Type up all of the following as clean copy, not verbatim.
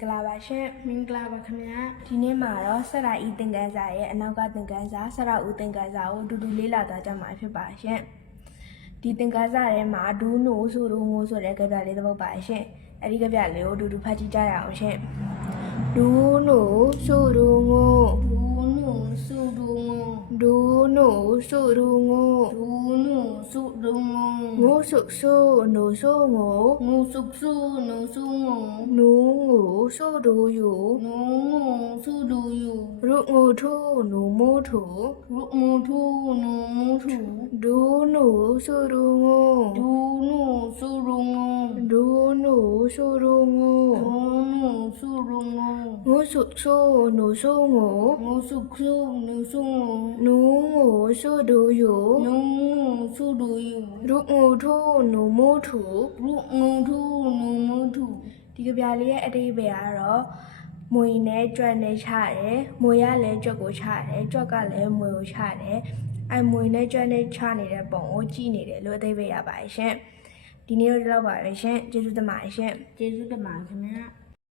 ကလာပါရှင်မင်္ဂလာပါခင်ဗျာဒီနေ့မှာတော့ဆရာဤသင်ခန်းစာရဲ့အနောက်ကသင်ခန်းစာဆရာဦးသင်ခန်းစာကိုအတူတူလေ့လာသွားကြမှာဖြစ်ပါရှင်ဒီသင်ခန်းစာထဲမှာဒူးနိုဆိုဒူးငိုဆိုတဲ့ကြပြလေးတစ်ပုဒ်ပါရှင်အဲ့ဒီကြပြလေးကိုအတူတူဖတ်ကြည့်ကြရအောင်ရှင်ဒူးနိုဆိုဒူးငိုဒူးနိုဆိုဒူးငိုဒူးနိုဆိုဒူးငိုဒူးနိုဆိုဒူးငိုငိုဆုဆိုနိုဆိုငိုငိုဆုဆိုနိုဆိုငိုနူးငိုဆိုဒူးယူနူးငိုဆိုဒူးယူရုငိုထိုးနူမိုးထိုရုငိုထိုးနူမိုးထိုဒူးနိုဆိုဒူးငိုဒူးနိုဆိုဒူးငိုဒူးနိုဆိုဒူးငိုဒူးနိုဆိုဒူးငိုငိုဆုဆိုနိုဆိုငိုငိုဆုဆိုနိုဆိုငိုနူးငိုဆိုဒူးယူနူးငိုဆိုဒူးယူရုငိုထိုးနူမိုးထိုရုငိုထိုးနူမိုးထိုဒီကြပြလေးရဲ့အတိတ်ပဲကတော့မွေနဲ့ကြွက်နဲ့ချတယ်မွေရလည်းကြွက်ကိုချတယ်ကြွက်ကလည်းမွေကိုချတယ်အဲမွေနဲ့ကြွက်နဲ့ချနေတဲ့ပုံကိုကြည့်နေတယ်လို့အတိတ်ပဲရပါတယ်ရှင်ဒီနေ့တော့ပါပဲရှင်ကျေးဇူးတင်ပါတယ်ရှင်ကျေးဇူးတင်ပါတယ်ခင်ဗျာ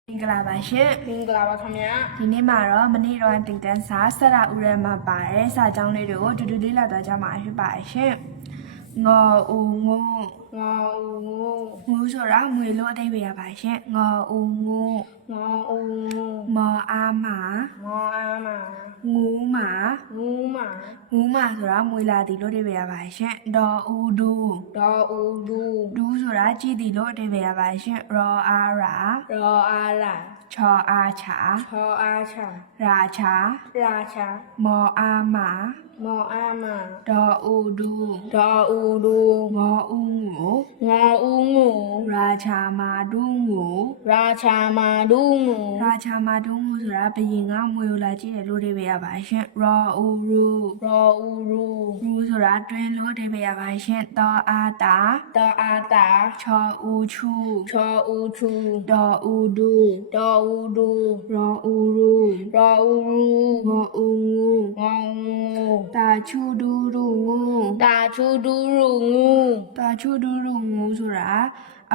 မင်္ဂလာပါရှင်မင်္ဂလာပါခင်ဗျာဒီနေ့မှာတော့မနေ့တော့သင်တန်းစာဆရာဦးရဲမှာပါတယ်စာကြောင်းလေးတွေကိုတူတူလေးလာသွားကြမှာဖြစ်ပါတယ်ရှင်ငေါဦးငိုငေါဦးငိုငိုဆိုတာမွေလို့အတိတ်ပဲရပါရှင်ငေါဦးငိုငေါဦးငိုမောအားမမောအားမငူးမငူးမငူးမဆိုတာမွေလာသည်လို့အတိတ်ပဲရပါရှင်ဒေါ်ဦးဒူဒေါ်ဦးဒူဒူဆိုတာကြည်သည်လို့အတိတ်ပဲရပါရှင်ရောအားရာရောအားရာချောအားချာချောအားချာရာချာရာချာမောအားမမောအားမဒေါ်ဦးဒူဒေါ်ဦးဒူငေါဦးငိုငေါဦးငိုရာချာမာဒူငိုရာချာမာဒူငိုရာချာမာဒူငိုဆိုတာဘယင်ကမွေကိုလာကြည့်တယ်လို့အဓိပ္ပာယ်ရပါရှင်ရောဦးရူရောဦးရူရူဆိုတာတွင်းလို့အဓိပ္ပာယ်ရပါရှင်တောအားတာတောအားတာချောဦးချူချောဦးချူဒေါ်ဦးဒူဒေါ်ဦးဒူရောဦးရူရောဦးရူငေါဦးငိုငေါဦးငိုတာချူဒူရူငူတာချူဒူရူငူတာချူဒူရူငူဆိုတာ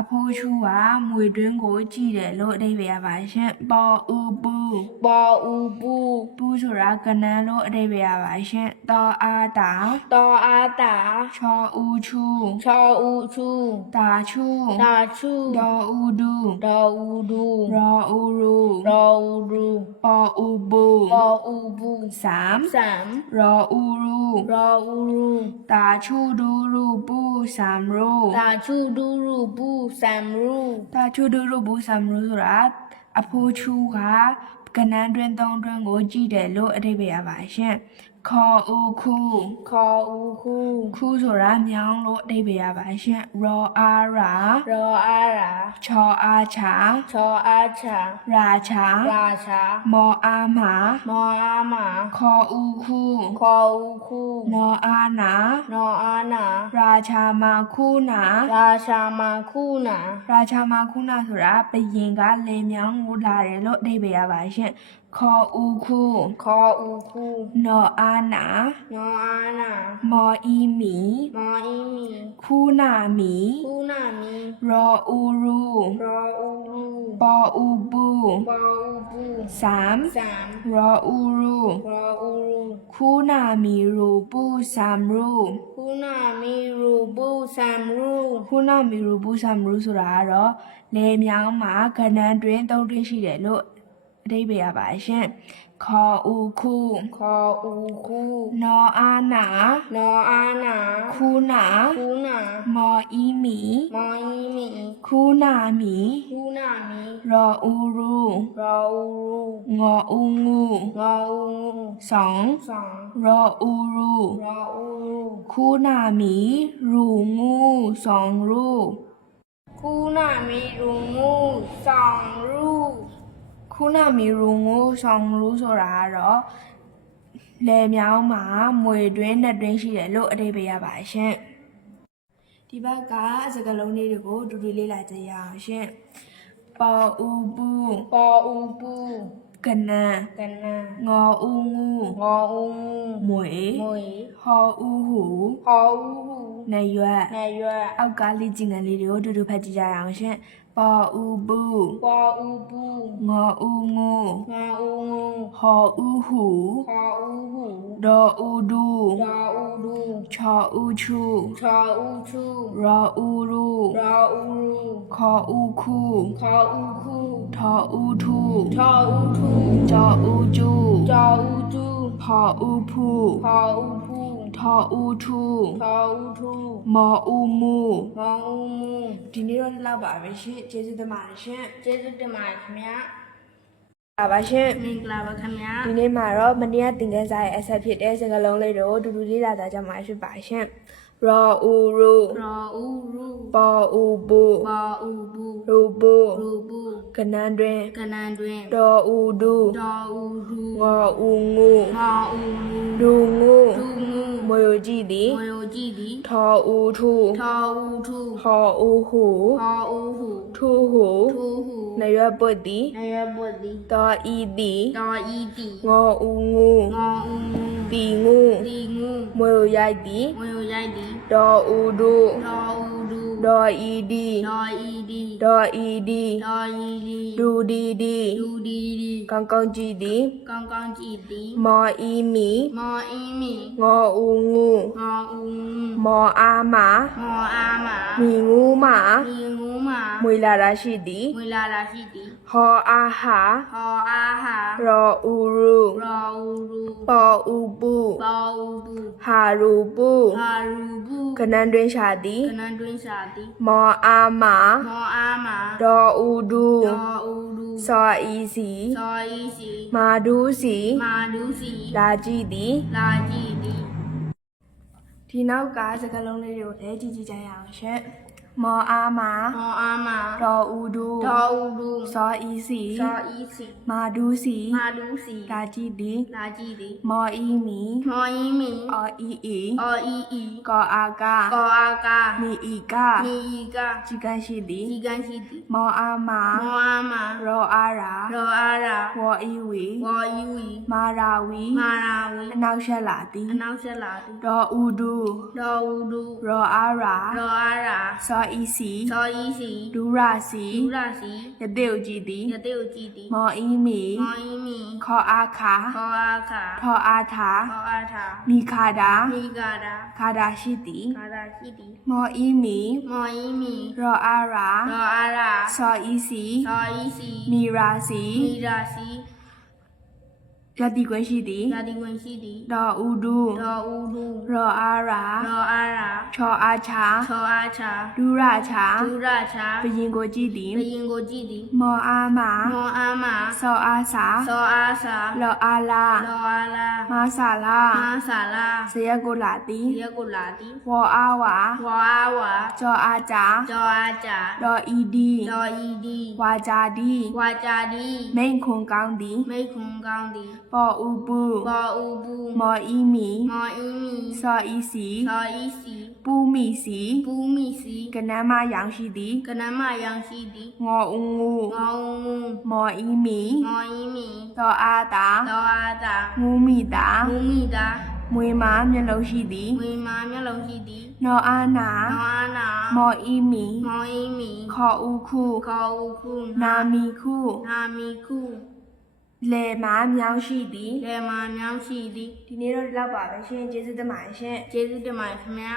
အဖိုးချူကမွေတွင်းကိုကြည့်တယ်လို့အဓိပ္ပာယ်ရပါရှင်ပေါ်ဦးပူပေါ်ဦးပူပူဆိုတာကနန်းလို့အဓိပ္ပာယ်ရပါရှင်တောအားတာတောအားတာချောဦးချူချောဦးချူတာချူတာချူဒေါ်ဦးဒူဒေါ်ဦးဒူရောဦးရူရောဦးရူပေါ်ဦးပူပေါ်ဦးပူစမ်စမ်ရောဦးရူရောဦးရူတာချူဒူရူပူစမ်ရူတာချူဒူရူပူစမ်ရူတာချူဒူရူပူစမ်ရူဆိုတာအဖိုးချူကကနန်းတွင်သုံးတွင်ကိုကြည့်တယ်လို့အဓိပ္ပာယ်ရပါရှင်ခေါ်ဦးခုခေါ်ဦးခုခုဆိုတာမြောင်းလို့အဓိပ္ပာယ်ရပါရှင်ရောအားရာရောအားရာချောအားချာချောအားချာရာချာရာချာမောအားမမောအားမခေါ်ဦးခုခေါ်ဦးခုနောအားနာနောအားနာရာချာမခုနာရာချာမခုနာရာချာမခုနာဆိုတာဘယင်ကလေမြောင်းကိုလာတယ်လို့အဓိပ္ပာယ်ရပါရှင်ခေါ်ဦးခုခေါ်ဦးခုနောအားနာနောအားနာမောအီမီမောအီမီခုနာမီခုနာမီရောဦးရူရောဦးရူပေါ်ဦးပူပေါ်ဦးပူစမ်စမ်ရောဦးရူရောဦးရူခုနာမီရူပူစမ်ရူခုနာမီရူပူစမ်ရူခုနာမီရူပူစမ်ရူဆိုတာကတော့လေမြောင်းမှာကဏ္ဍတွင်သုံးတွင်ရှိတယ်လို့အဓိပ္ပာယ်ရပါရှင်ခေါ်ဦးခုခေါ်ဦးခုနောအားနာနောအားနာခုနာခုနာမောအီမီမောအီမီခုနာမီခုနာမီရောဦးရူရောဦးရူငေါဦးငူငေါဦးငူဆောင်ဆောင်ရောဦးရူရောဦးရူခုနာမီရူငူဆောင်ရူခုနာမီရူငူဆောင်ရူခုနမီရူငိုဆောင်ရူဆိုတာကတော့လေမြောင်းမှာမွေတွင်းနဲ့တွင်းရှိတယ်လို့အဓိပ္ပာယ်ရပါရှင်ဒီဘက်ကစကားလုံးလေးတွေကိုတူတူလေးလာကြရအောင်ရှင်ပေါ်ဦးပူပေါ်ဦးပူကနန်းကနန်းငေါဦးငူငေါဦးငူမွေမွေဟောဦးဟူဟောဦးဟူနေရွက်နေရွက်အောက်ကလေးကျင်ငယ်လေးတွေကိုတူတူဖတ်ကြည့်ကြရအောင်ရှင် ပေါ်ဦးဘူး ပေါ်ဦးဘူး ငေါ်ဦးငူ ငါဦးငူ ဟောဦးဟူ ခေါ်ဦးဟူ ဒေါ်ဦးဒူ ဒေါ်ဦးဒူ ချောဦးချူ ချောဦးချူ ရောဦးရူ ရောဦးရူ ခေါ်ဦးခု ခေါ်ဦးခု ထောဦးထူ ထောဦးထူ ကျော်ဦးကျူ ကျော်ဦးကျူ ဖော်ဦးဖူ ခေါ်ဦးဖူ ထောဦးထူ ခေါ်ဦးထူ မော်ဦးမူ မောင်ဦးမူ ဒီနေ့တော့ဒီလောက်ပါပဲရှင်ကျေးဇူးတင်ပါတယ်ရှင် ကျေးဇူးတင်ပါတယ်ခင်ဗျာ ပါပါရှင် မင်္ဂလာပါခင်ဗျာ ဒီနေ့မှာတော့မနေ့ကသင်ခန်းစာရဲ့အဆက်ဖြစ်တဲ့စကားလုံးလေးတွေကိုတူတူလေးလာသားကြမှာဖြစ်ပါရှင်ရောဦးရူ ရောဦးရူ ပေါ်ဦးဘူ ပေါ်ဦးဘူး ရူဘူ ရူဘူး ကနန်းတွင် ကနန်တွင် တော်ဦးဒူ ဒေါ်ဦးဒူ ငေါ်ဦးငူ ငါဦးငူ ဒူငူ ဒူငူ မွေကြည့်သည် ဝေယကြည့်သည် ထောဦးထူ ထောဦးထူ ဟောဦးဟူ ခေါ်ဦးဟူ ထူဟူ ထူဟူ နရွက်ပွတ်သည် နရပုတ်သည် တော်ဤသည် ဒေါ်ဤတီ ငေါ်ဦးငူ ငေါဦးငူ တီငူ တီငူ မွေရိုက်သည် ဝေယရိုက်သည် တော်ဦးဒူ ဒေါ်ဦးဒူ တော်ဤဒီ ဒေါ်ဤဒီ တော်ဤဒီ ဒေါ်ဤဒီ ဒူဒီဒီ ဒူဒီဒီ ကောင်းကောင်းကြည့်သည် ကောင်းကောင်းကြည့်သည် မော်ဤမီ မော်အင်းမီ ငေါ်ဦးငူ ငေါဦးငူ မော်အားမ မော်အားမ မီငူမ ဒီငူမ မွေလာတာရှိသည် ဝေလာလာရှိသည် ဟောအားဟာ ဟောအားဟာ ရောဦးရူ ရောဦးရူ ပေါ်ဦးပူ ပေါ်ဦးဘူး ဟာရူပူ ဟာရူဘူး ကနန်းတွင်ရှာသည် ကနန်တွင်းရှာသည် မော်အားမ မော်အားမ ဒေါ်ဦးဒူ ဒေါ်ဦးဒူ စောဤစီ စောဤစီ မာဒူးစီ မာဒူစီ လာကြည့်သည် လာကြည့်သည် ဒီနောက်ကစကားလုံးလေးတွေကိုလည်းကြည့်ကြည့်ကြရအောင်ရှင်မော်အားမ မော်အားမ ဒေါ်ဦးဒူ ဒေါ်ဦးဒူ စောဤစီ စောဤစီ မာဒူးစီ မာဒူစီ လာကြည့်သည် လာကြည့်သည် မော်ဤမီ မော်အင်းမီ အော်ဤဤ အော်ဤဤ ကောအာကာ ကောအားကာ မီဤက မီဤက ជីကန်ရှိသည် ဒီကန်ရှိသည် မော်အားမ မော်အားမ ရောအားရာ ရောအားရာ ဝေါ်ဤဝီ ဝေါ်ယူဝီ မာရာဝီ မာရာဝီ အနောက်ရှက်လာသည် အနောက်ဆက်လာသည် ဒေါ်ဦးဒူ ဒေါ်ဦးဒူ ရောအားရာ ရောအားရာ စောဤစီ စောဤစီ ဒူရစီ ဒူရာစီ ယတိကိုကြည့်သည် ယတိကိုကြည့်သည် မော်ဤမီ မော်အင်းမီ ခေါ်အားခါ ခေါ်အားခါ ထောအားထာ ခေါ်အားထာ မိခါတာ မိဂါတာ ခါတာရှိသည် ခါတာရှိသည် မော်ဤမီ မော်အင်းမီ ရောအားရာ ရောအားရာ စောဤစီ စောဤစီ မီရာစီ မိရာစီ ယတိကွင်းရှိသည် ယာဒီဝင်ရှိသည် ဒေါ်ဦးဒူ ဒေါ်ဦးဒူ ရောအားရာ ရောအားရာ ချောအားချာ ချောအားချာ ဒူရချာ ဒူရာချာ ဘယင်ကိုကြည့်သည် ဘယင်ကိုကြည့်သည် မော်အားမ မောအားမ စောအားစာ စောအားစာ လောအားလာ လောအားလာ မားစာလာ မားစာလာ ဇရက်ကိုလာသည် ရက်ကိုလာသည် ဝေါ်အားဝါ ဝါအားဝါ ကျော်အားကြ ကျော်အားကြ ဒေါ်ဤဒီ ဒေါ်ဤဒီ ဝါကြဒီ ဝါကြဒီ မိန်ခွန်ကောင်းသည် မိခွန်ကောင်းသည် ပေါ်ဦးပူ ဘောဦးဘူး မော်ဤမီ မော်အင်းမီ စောဤစီ စောဤစီ ပူမီစီ ပူမီစီ ကနမ်းမရောင်ရှိသည် ကနမရောင်ရှိသည် ငေါ်ဦးငူ ငေါဦးငူ မော်ဤမီ မော်အင်းမီ သောအားတာ ဒေါ်အားတာ ငူမီတာ မူမီတာ မွေမာမျက်လုံးရှိသည် ဝေမာမျက်လုံးရှိသည် နော်အားနာ နောအာနာ မော်ဤမီ မော်အင်းမီ ခေါ်ဦးခု ခေါ်ဦးခု နာမီခု နာမီခု လေမာမြောင်းရှိသည် လေမာမြောင်းရှိသည် ဒီနေ့တော့ဒီလောက်ပါပဲရှင်ကျေးဇူးတင်ပါတယ်ရှင် ကျေးဇူးတင်ပါတယ်ခင်ဗျာ